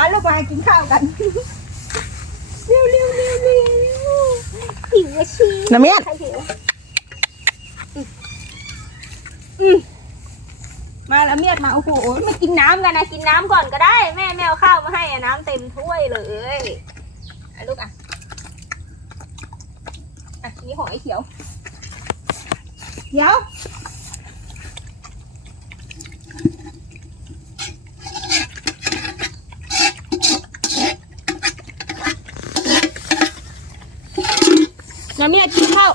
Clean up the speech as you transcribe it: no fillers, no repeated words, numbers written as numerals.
มาลูกมากินข้าวกันเร็วหิวชีน้ำเมียดมาแล้วเมียดมาโอ้โหมากินน้ำกันนะกินน้ำก่อนก็ได้แม่เอาข้าวมาให้น้ำเต็มถ้วยเลยลูกนี่หอยเขียวเดี๋ยวน้ำเมียดกินข้าว